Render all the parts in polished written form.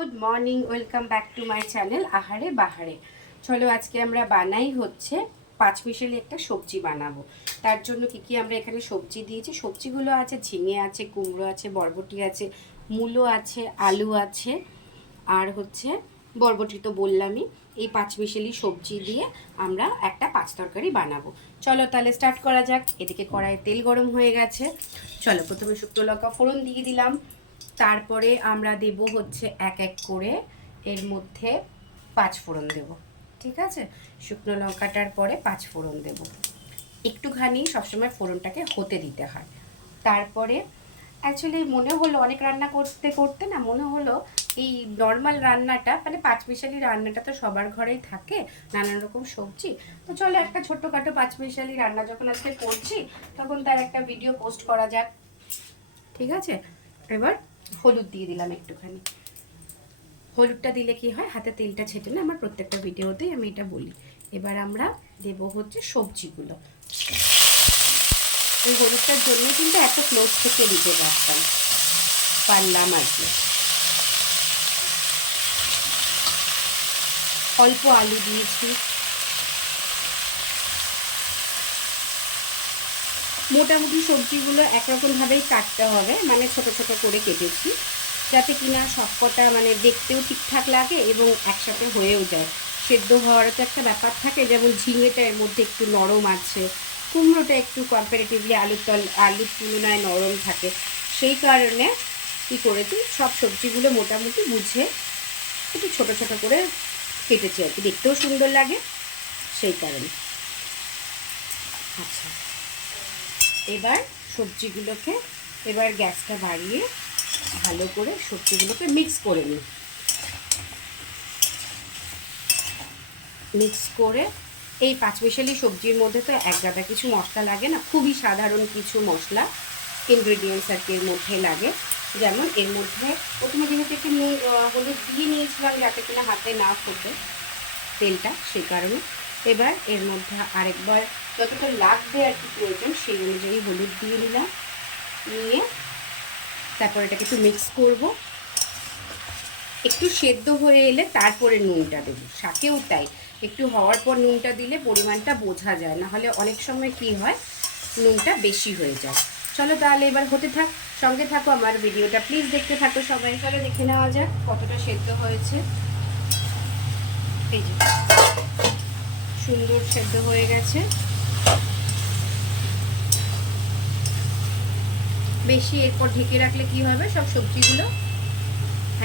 Good morning, welcome back to my channel আহারে বাহারে। চলো আজকে আমরা বানাই হচ্ছে পাঁচমিশালি একটা সবজি বানাবো। তার জন্য কি আমরা এখানে সবজি দিয়েছি, সবজিগুলো আছে ঝিঙে আছে, কুমড়ো আছে, বরবটি আছে, মূলো আছে, আলু আছে, আর হচ্ছে বরবটি তো বললামই। এই পাঁচমিশালি সবজি দিয়ে আমরা একটা পাঁচ তরকারি বানাবো। চলো তাহলে স্টার্ট করা যাক। এদিকে কড়াইয়ে তেল গরম হয়ে গেছে। চলো প্রথমে শুকনো লঙ্কা ফোড়ন দিয়ে দিলাম। তারপরে আমরা দেব হচ্ছে এক এক করে এর মধ্যে পাঁচ ফোড়ন দেব। ঠিক আছে, শুকনো লঙ্কাটার পরে পাঁচ ফোড়ন দেব। একটুখানি সবসময় ফোড়নটাকে হতে দিতে হয়। তারপরে অ্যাকচুয়ালি মনে হলো অনেক রান্না করতে করতে না মনে হলো এই নর্মাল রান্নাটা মানে পাঁচমিশালি রান্নাটা তো সবার ঘরেই থাকে, নানান রকম সবজি। তো চলো একটা ছোট্টখাটো পাঁচমিশালি রান্না যখন আজকে করছি তখন তার একটা ভিডিও পোস্ট করা যাক। ঠিক আছে, এবার হলুদ দিয়ে দিলাম একটুখানি। হলুদটা দিলে কি হয়, হাতে তেলটা ছেটে না, আমার প্রত্যেকটা ভিডিওতেই আমি এটা বলি। এবার আমরা দেব হচ্ছে সবজিগুলো। এই হলুদটার জন্য কিন্তু এত ক্লোজ থেকে দিতে পারলাম আর কি। অল্প আলু দিয়েছি। মোটামুটি সবজিগুলো একরকমভাবেই কাটতে হবে, মানে ছোট ছোট করে কেটেছি, যাতে কিনা সবকটা মানে দেখতেও ঠিকঠাক লাগে এবং একসাথে হয়েও যায়। সেদ্ধ হওয়ারও তো একটা ব্যাপার থাকে, যেমন ঝিঙেটা এর মধ্যে একটু নরম আছে, কুমড়োটা একটু কম্পারেটিভলি আলুর তুলনায় নরম থাকে। সেই কারণে কী করেছি, সব সবজিগুলো মোটামুটি বুঝে একটু ছোট ছোট করে কেটেছি আর কি, দেখতেও সুন্দর লাগে সেই কারণে। আচ্ছা, এবার সবজিগুলোকে গ্যাসটা বাড়িয়ে ভালো করে সবজিগুলোকে মিক্স করে নিই। মিক্স করে এই পাঁচমিশালি সবজির মধ্যে তো এক গাদা কিছু মশলা লাগে না, খুবই সাধারণ কিছু মশলা ইনগ্রেডিয়েন্টস আর কি এর মধ্যে লাগে। যেমন এর মধ্যে প্রথমে যেহেতু একটু হলুদ দিয়ে নিয়েছিলাম যাতে কিনা হাতে না ফোটে তেলটা, সেই কারণে এবার এর মধ্যে আরেকবার যতটা লাগবে আর কি প্রয়োজন সেই অনুযায়ী হলুদ দিয়ে নিলাম। নিয়ে তারপর এটাকে একটু মিক্স করব। একটু সেদ্ধ হয়ে এলে তারপরে নুনটা দেবো, শাকেও তাই একটু হওয়ার পর নুনটা দিলে পরিমাণটা বোঝা যায়, না হলে অনেক সময় কি হয় নুনটা বেশি হয়ে যায়। চলো তাহলে এবার হতে থাক, সঙ্গে থাকো আমার ভিডিওটা, প্লিজ দেখতে থাকো সবাই। চলো দেখে নেওয়া যাক কতটা সেদ্ধ হয়েছে। এই যে সুন্দর সেদ্ধ হয়ে গেছে। বেশি এরপর ঢেকে রাখলে কি হবে, সব সবজিগুলো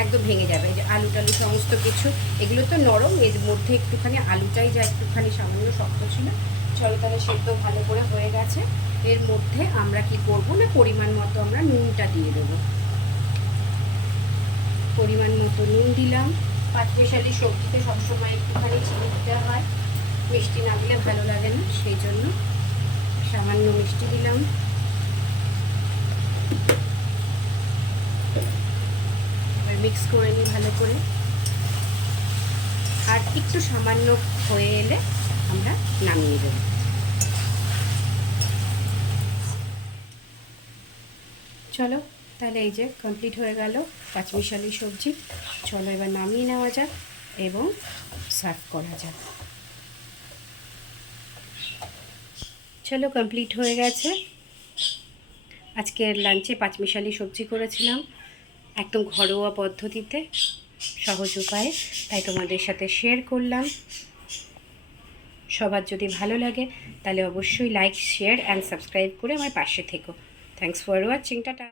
একদম ভেঙে যাবে। যে আলু টালু সমস্ত কিছু এগুলো তো নরম, এর মধ্যে একটুখানি আলুটাই যা একটুখানি সামান্য শক্ত ছিল। চলো তাহলে সেদ্ধ ভালো করে হয়ে গেছে। এর মধ্যে আমরা কি করব না, পরিমাণ মতো আমরা নুনটা দিয়ে দেবো। পরিমাণ মতো নুন দিলাম। পাঁচমিশালি সবজিতে সবসময় একটুখানি চিনি দিতে হয়, মিষ্টি না দিলে ভালো লাগে না, সেই জন্য সামান্য মিষ্টি দিলাম। এবার মিক্স করে নিই ভালো করে। আর একটু সামান্য হয়ে এলে আমরা নামিয়ে দেব। চলো তাহলে এই যে কমপ্লিট হয়ে গেল পাঁচমিশালি সবজি। চলো এবার নামিয়ে নেওয়া যাক এবং সার্ভ করা যাক। চলো কমপ্লিট হয়ে গেছে। আজকের লাঞ্চে পাঁচমিশালি সবজি করেছিলাম একদম ঘরোয়া পদ্ধতিতে, সহজ উপায়ে, তাই তোমাদের সাথে শেয়ার করলাম। সবার যদি ভালো লাগে তাহলে অবশ্যই লাইক, শেয়ার অ্যান্ড সাবস্ক্রাইব করে আমার পাশে থেকো। Thanks for watching, tata.